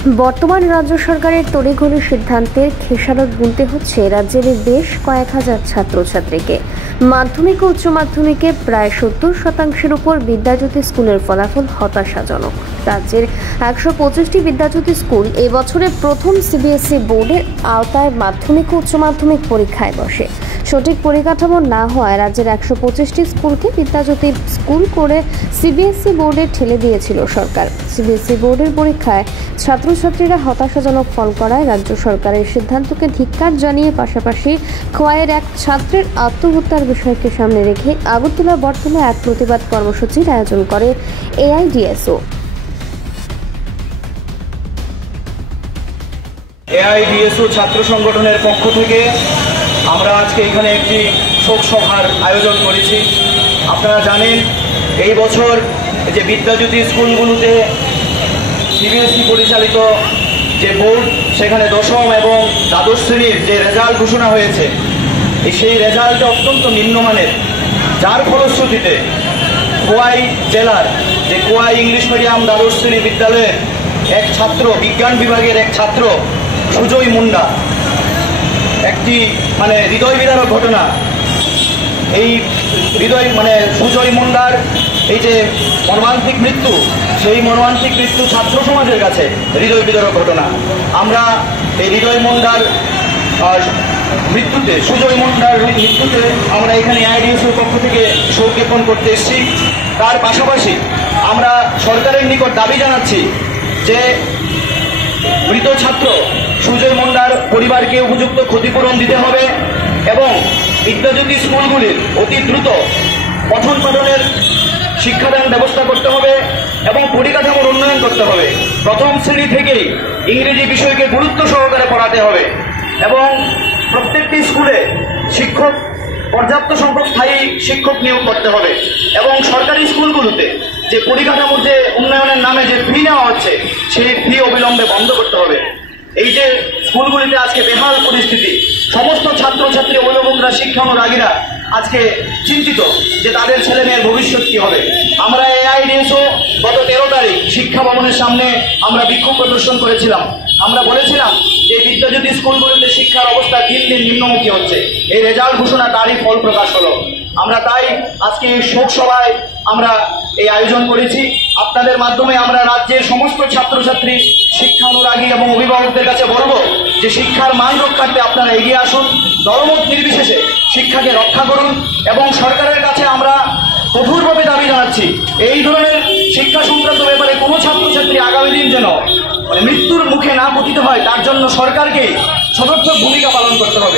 বর্তমান রাজ্য সরকারের তড়িঘড়ি সিদ্ধান্তের খেসারত গুনতে হচ্ছে রাজ্যের বেশ কয়েক হাজার ছাত্রছাত্রীকে। মাধ্যমিক ও উচ্চ মাধ্যমিকে প্রায় 70% উপর বিদ্যাজ্যোতি স্কুলের ফলাফল হতাশাজনক। রাজ্যের 125টি বিদ্যাজ্যোতি স্কুল এই বছরের প্রথম সিবিএসই বোর্ডের আওতায় মাধ্যমিক ও উচ্চ মাধ্যমিক পরীক্ষায় বসে। সঠিক পরিকাঠামো না হওয়ায় রাজ্যের 125টি স্কুলকে বিদ্যাজ্যোতি স্কুল করে সিবিএসই বোর্ডে ঠেলে দিয়েছিল সরকার। সিবিএসই বোর্ডের পরীক্ষায় ছাত্রছাত্রীরা হতাশাজনক ফল করায় রাজ্য সরকারের সিদ্ধান্তকে ধিক্কার জানিয়ে পাশাপাশি খোয়াইয়ের এক ছাত্রের আত্মহত্যার বিষয়কে সামনে রেখে আগরতলা বটতলা এক প্রতিবাদ কর্মসূচির আয়োজন করে এআইডিএসও। এআইডিএসও ছাত্র সংগঠনের পক্ষ থেকে আমরা আজকে এখানে একটি শোক সভার আয়োজন করেছি। আপনারা জানেন এই বছর যে বিদ্যাজ্যোতি স্কুলগুলোতে সিবিএসই পরিচালিত যে বোর্ড, সেখানে দশম এবং দ্বাদশ শ্রেণীর যে রেজাল্ট ঘোষণা হয়েছে, সেই রেজাল্টটা অত্যন্ত নিম্নমানের, যার ফলশ্রুতিতে খোয়াই জেলার যে খোয়াই ইংলিশ মিডিয়াম দ্বাদশ শ্রেণী বিদ্যালয়ের এক ছাত্র, বিজ্ঞান বিভাগের এক ছাত্র সুজয় মুন্ডা, একটি হৃদয় বিদারক ঘটনা। এই সুজয় মুন্ডার এই যে মর্মান্তিক মৃত্যু, সেই মর্মান্তিক মৃত্যু ছাত্র সমাজের কাছে হৃদয় বিদারক ঘটনা। আমরা এই হৃদয় মুন্ডার মৃত্যুতে, সুজয় মুন্ডার মৃত্যুতে আমরা এখানে এআইডিএসওর পক্ষ থেকে শোক জ্ঞাপন করতে এসেছি। তার পাশাপাশি আমরা সরকারের নিকট দাবি জানাচ্ছি যে মৃত ছাত্র সুজয় মুন্ডার পরিবারকে উপযুক্ত ক্ষতিপূরণ দিতে হবে এবং বিদ্যাজ্যোতি স্কুলগুলির অতি দ্রুত পঠন পাঠনের শিক্ষাদান ব্যবস্থা করতে হবে এবং পরিকাঠামোর উন্নয়ন করতে হবে। প্রথম শ্রেণী থেকেই ইংরেজি বিষয়কে গুরুত্ব সহকারে পড়াতে হবে এবং প্রত্যেকটি স্কুলে পর্যাপ্ত সংখ্যক স্থায়ী শিক্ষক নিয়োগ করতে হবে এবং সরকারি স্কুলগুলোতে যে পরিকাঠামোর যে উন্নয়নের নামে যে ফি নেওয়া হচ্ছে, সেই ফি অবিলম্বে বন্ধ করতে হবে। এই যে স্কুলগুলিতে আজকে বেহাল পরিস্থিতি, সমস্ত ছাত্রছাত্রী, অভিভাবকরা, শিক্ষানুরাগীরা আজকে চিন্তিত যে তাদের ছেলে মেয়ের ভবিষ্যৎ কি হবে। আমরা এআইডিএসও গত 13 তারিখ শিক্ষা ভবনের সামনে আমরা বিক্ষোভ প্রদর্শন করেছিলাম। আমরা বলেছিলাম যে বিদ্যাজ্যোতি স্কুলগুলিতে শিক্ষার অবস্থা দিন দিন নিম্নমুখী হচ্ছে। এই রেজাল্ট ঘোষণা তারই ফল প্রকাশ হলো। আমরা তাই আজকে এই শোক সভায় আমরা এই আয়োজন করেছি। আপনাদের মাধ্যমে আমরা রাজ্যের সমস্ত ছাত্রছাত্রী, শিক্ষা অনুরাগী এবং অভিভাবকদের কাছে বলবো যে শিক্ষার মান রক্ষার্থে আপনারা এগিয়ে আসুন, দলমত নির্বিশেষে শিক্ষাকে রক্ষা করুন এবং সরকারের কাছে আমরা কঠোরভাবে দাবি জানাচ্ছি এই ধরনের শিক্ষা সংক্রান্ত ব্যাপারে কোনো ছাত্রছাত্রী আগামী দিন যেন মৃত্যুর মুখে না পতিত হয়, তার জন্য সরকারকে সদর্থক ভূমিকা পালন করতে হবে।